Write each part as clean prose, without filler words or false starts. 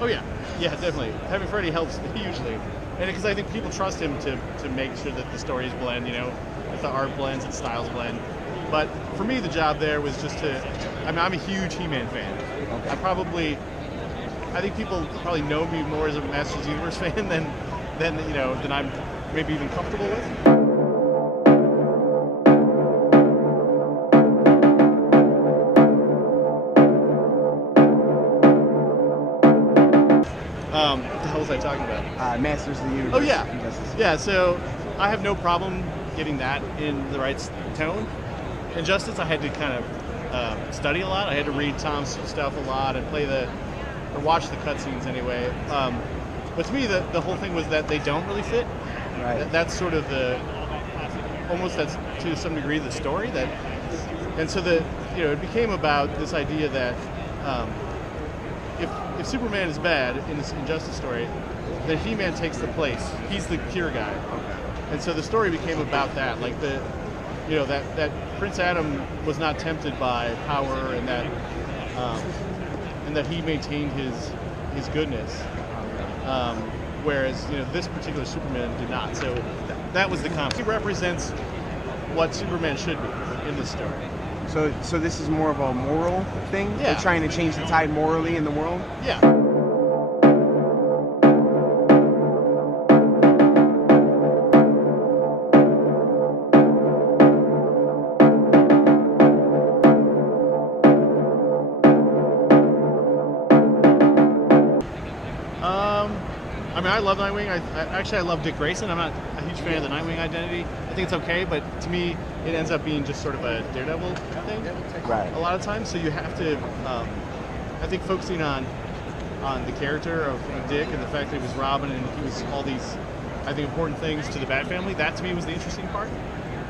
Oh yeah, yeah, definitely. Having Freddie helps hugely, and because I think people trust him to make sure that the stories blend, you know, if the art blends and styles blend. But for me, the job there was just to. I mean, I'm a huge He-Man fan. Okay. I think people probably know me more as a Masters of the Universe fan than I'm maybe even comfortable with. What the hell was I talking about? Masters of the Universe. Oh yeah, Injustice. yeah. So I have no problem getting that in the right tone. Injustice, I had to kind of study a lot. I had to read Tom's stuff a lot and watch the cutscenes anyway. But to me, the whole thing was that they don't really fit. Right. That's sort of that's to some degree the story and so it became about this idea that if Superman is bad in this Injustice story, then He-Man takes the place. He's the cure guy. Okay. And so the story became about that, like that Prince Adam was not tempted by power, and that he maintained his goodness, whereas this particular Superman did not. So that was the conflict. He represents what Superman should be in this story. So this is more of a moral thing? Yeah. They're trying to change the tide morally in the world? Yeah. I mean, I love Nightwing. I love Dick Grayson. I'm not a huge fan of the Nightwing identity. I think it's okay, but to me, it ends up being just sort of a Daredevil thing. Right. A lot of times, so you have to. I think focusing on the character of Dick and the fact that he was Robin and he was all these, I think, important things to the Bat family. That to me was the interesting part.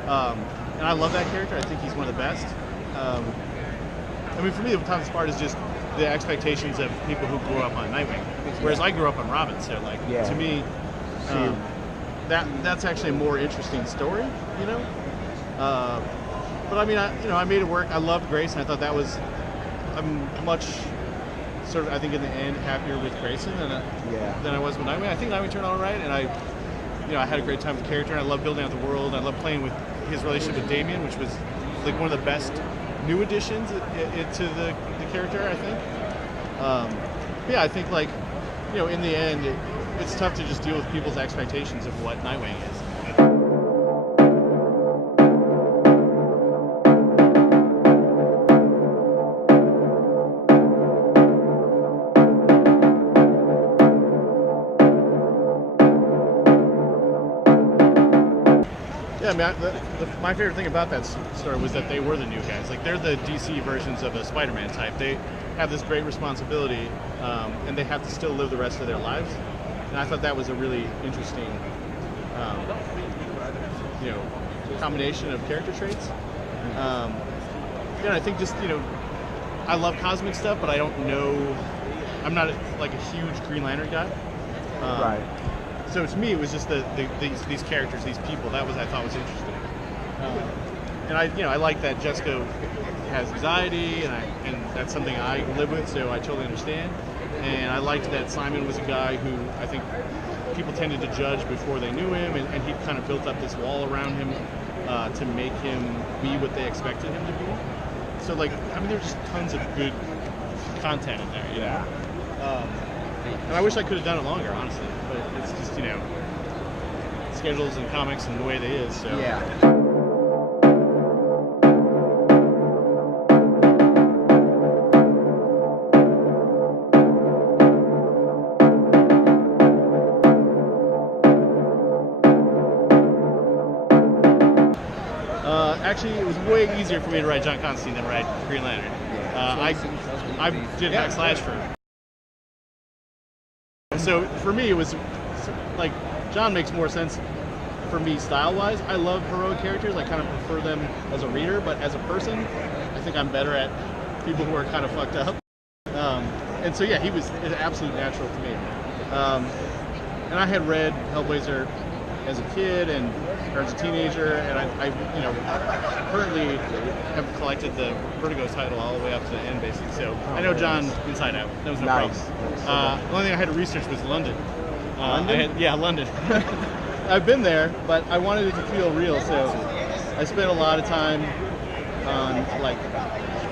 And I love that character. I think he's one of the best. I mean, for me, the toughest part is just the expectations of people who grew up on Nightwing, whereas I grew up on Robin. So, to me, that's actually a more interesting story, But I mean, I made it work. I loved Grayson. I thought that was much sort of, I think in the end, happier with Grayson than I was with Nightwing. I think Nightwing turned out all right, and I had a great time with the character. And I loved building out the world. I loved playing with his relationship with Damian, which was like one of the best new additions to the character, I think. I think in the end, it's tough to just deal with people's expectations of what Nightwing is. Yeah, I mean, my favorite thing about that story was that they were the new guys. Like, they're the DC versions of a Spider-Man type. They have this great responsibility, and they have to still live the rest of their lives. And I thought that was a really interesting, combination of character traits. I think just, I love cosmic stuff, but I don't know, I'm not like a huge Green Lantern guy. Right. So to me, it was just these characters, these people. That I thought was interesting. And I like that Jessica has anxiety, and that's something I live with, so I totally understand. And I liked that Simon was a guy who I think people tended to judge before they knew him, and he kind of built up this wall around him to make him be what they expected him to be. So there's just tons of good content in there. Yeah. And I wish I could have done it longer, honestly. But it's just, schedules and comics and the way it is. So. Yeah. Actually, it was way easier for me to write John Constantine than write Green Lantern. I did Backslash for. So for me, it was like John makes more sense for me style-wise. I love heroic characters. I kind of prefer them as a reader, but as a person, I think I'm better at people who are kind of fucked up. And so he was an absolute natural to me. And I had read Hellblazer as a kid or as a teenager, and I you know, currently have collected the Vertigo title all the way up to the end, basically. So I know John inside out. That was no problem. The only thing I had to research was London. London. I've been there, but I wanted it to feel real, so I spent a lot of time on like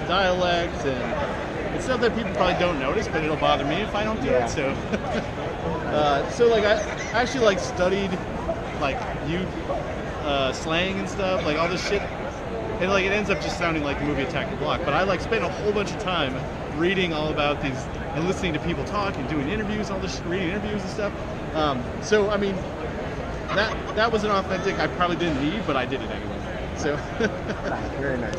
dialect and stuff that people probably don't notice, but it'll bother me if I don't do it. So, so like I actually like studied like youth slang and stuff, like all this shit, and like it ends up just sounding like the movie Attack the Block. But I like spent a whole bunch of time reading all about these and listening to people talk and doing interviews, all this shit, reading interviews and stuff. So I mean, that was an authentic I probably didn't need, but I did it anyway. So very nice.